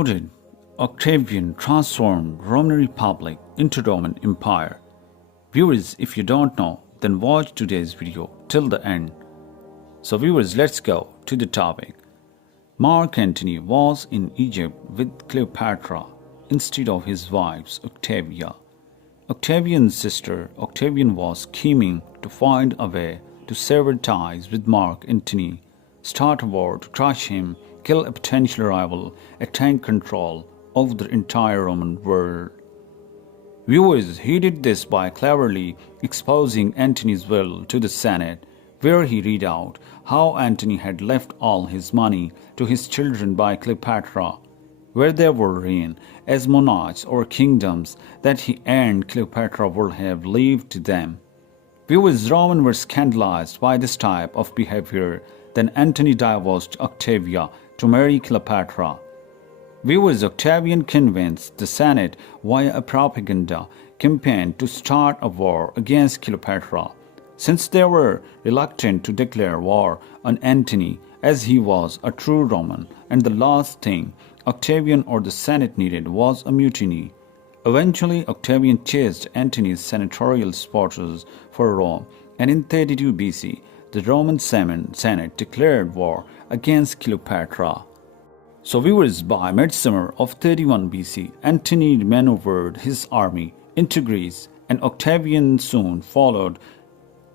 How did Octavian transform Roman Republic into Roman Empire? Viewers, if you don't know, then watch today's video till the end. So viewers, let's go to the topic. Mark Antony was in Egypt with Cleopatra instead of his wife Octavia. Octavian's sister Octavian was scheming to find a way to sever ties with Mark Antony, start a war to crush him, kill a potential rival, and take control of the entire Roman world. Viewers, he did this by cleverly exposing Antony's will to the Senate, where he read out how Antony had left all his money to his children by Cleopatra, where they would reign as monarchs or kingdoms that he and Cleopatra would have left to them. Viewers, Romans were scandalized by this type of behavior. Then Antony divorced Octavia to marry Cleopatra. Viewers, Octavian convinced the Senate via a propaganda campaign to start a war against Cleopatra, since they were reluctant to declare war on Antony, as he was a true Roman, and the last thing Octavian or the Senate needed was a mutiny. Eventually, Octavian chased Antony's senatorial supporters for Rome, and in 32 BC, the Roman Senate declared war against Cleopatra. So viewers, by midsummer of 31 BC, Antony maneuvered his army into Greece, and Octavian soon followed.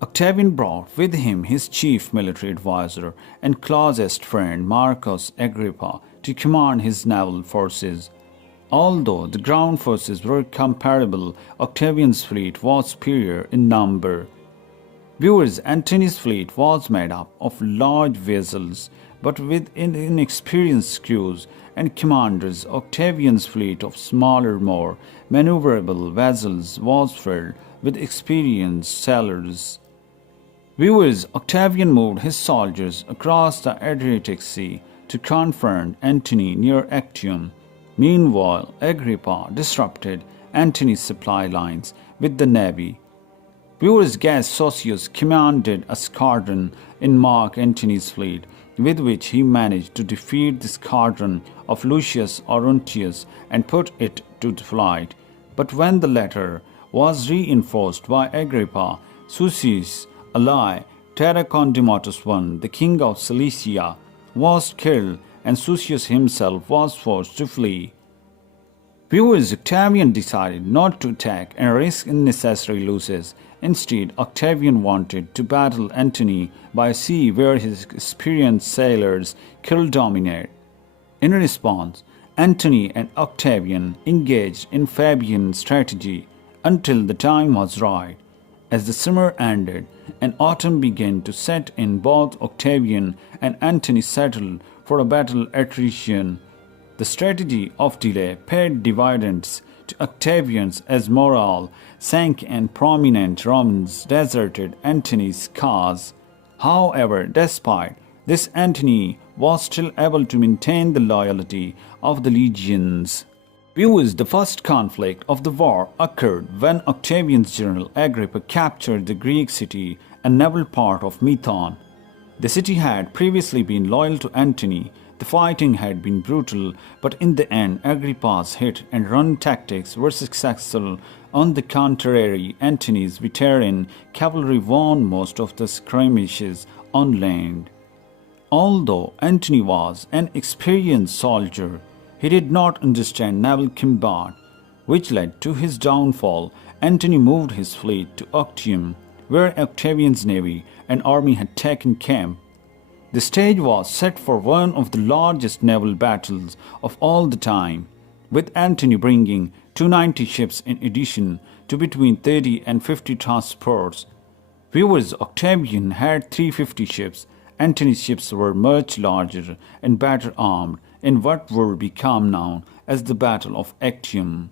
Octavian brought with him his chief military advisor and closest friend Marcus Agrippa to command his naval forces. Although the ground forces were comparable, Octavian's fleet was superior in number. Viewers, Antony's fleet was made up of large vessels, but with inexperienced crews and commanders. Octavian's fleet of smaller, more maneuverable vessels was filled with experienced sailors. Viewers, Octavian moved his soldiers across the Adriatic Sea to confront Antony near Actium. Meanwhile, Agrippa disrupted Antony's supply lines with the navy. Viewers, Gaius Sosius commanded a squadron in Mark Antony's fleet, with which he managed to defeat the squadron of Lucius Auruntius and put it to flight. But when the latter was reinforced by Agrippa, Sosius' ally Tarquinius I, the king of Cilicia, was killed, and Sosius himself was forced to flee. Viewers, Octavian decided not to attack and risk unnecessary losses. Instead, Octavian wanted to battle Antony by sea, where his experienced sailors could dominate. In response, Antony and Octavian engaged in Fabian strategy until the time was right. As the summer ended and autumn began to set in, both Octavian and Antony settled for a battle attrition. The strategy of delay paid dividends to Octavians as morale sank and prominent Romans deserted Antony's cause. However, despite this, Antony was still able to maintain the loyalty of the legions. Viewers, the first conflict of the war occurred when Octavian's general Agrippa captured the Greek city and naval part of Methone. The city had previously been loyal to Antony. The fighting had been brutal, but in the end, Agrippa's hit-and-run tactics were successful. On the contrary, Antony's veteran cavalry won most of the skirmishes on land. Although Antony was an experienced soldier, he did not understand naval combat, which led to his downfall. Antony moved his fleet to Actium, where Octavian's navy and army had taken camp. The stage was set for one of the largest naval battles of all the time, with Antony bringing 290 ships in addition to between 30 and 50 transports. Viewers, Octavian had 350 ships. Antony's ships were much larger and better armed in what would become known as the Battle of Actium.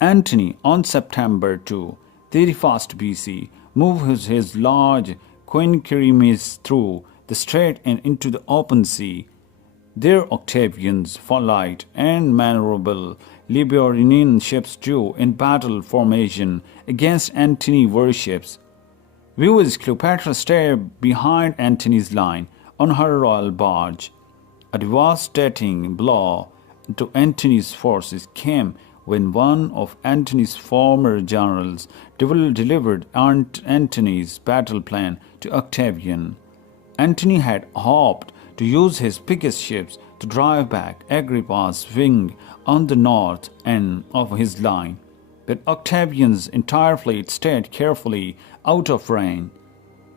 Antony, on September 2, 31st BC, moved his large quinqueremes through the strait and into the open sea. There Octavian's light and maneuverable Liberian ships drew in battle formation against Antony's warships. Viewers, Cleopatra stayed behind Antony's line on her royal barge. A devastating blow to Antony's forces came when one of Antony's former generals delivered Antony's battle plan to Octavian. Antony had hoped to use his biggest ships to drive back Agrippa's wing on the north end of his line, but Octavian's entire fleet stayed carefully out of range.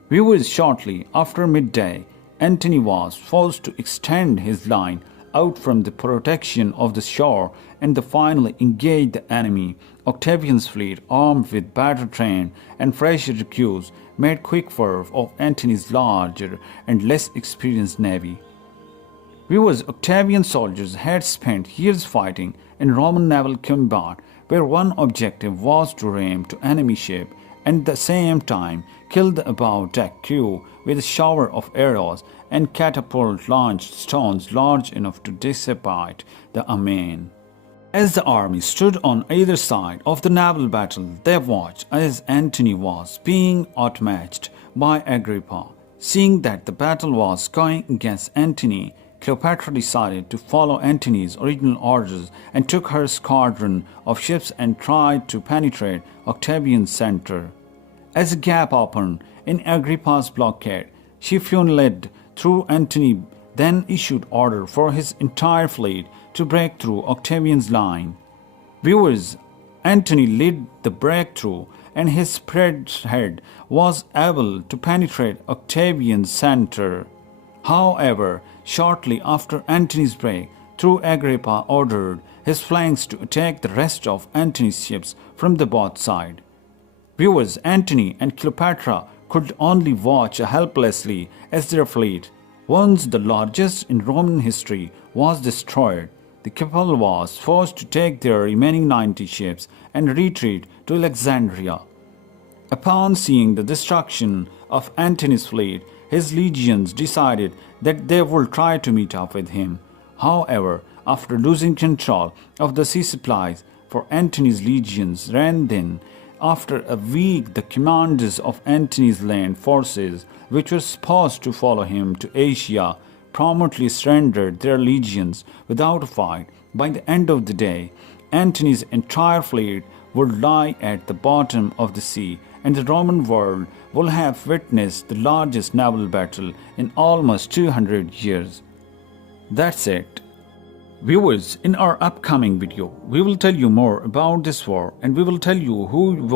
Viewers, shortly after midday, Antony was forced to extend his line out from the protection of the shore and finally engage the enemy. Octavian's fleet, armed with battle train and fresh recruits, made quick work of Antony's larger and less experienced navy. Viewers, Octavian soldiers had spent years fighting in Roman naval combat, where one objective was to ram to enemy ship and at the same time kill the above-deck crew with a shower of arrows and catapult-launched stones large enough to dissipate the main. As the army stood on either side of the naval battle, they watched as Antony was being outmatched by Agrippa. Seeing that the battle was going against Antony, Cleopatra decided to follow Antony's original orders and took her squadron of ships and tried to penetrate Octavian's center. As a gap opened in Agrippa's blockade, she funneled through Antony, then issued order for his entire fleet to break through Octavian's line. Viewers, Antony led the breakthrough and his spread head was able to penetrate Octavian's center. However, shortly after Antony's break through, Agrippa ordered his flanks to attack the rest of Antony's ships from the both sides. Viewers, Antony and Cleopatra could only watch helplessly as their fleet, once the largest in Roman history, was destroyed. The couple was forced to take their remaining 90 ships and retreat to Alexandria. Upon seeing the destruction of Antony's fleet, his legions decided that they would try to meet up with him. However, after losing control of the sea supplies for Antony's legions ran thin, after a week the commanders of Antony's land forces, which were supposed to follow him to Asia, promptly surrendered their legions without a fight. By the end of the day, Antony's entire fleet would lie at the bottom of the sea, and the Roman world will have witnessed the largest naval battle in almost 200 years. That's it. Viewers, in our upcoming video, we will tell you more about this war and we will tell you who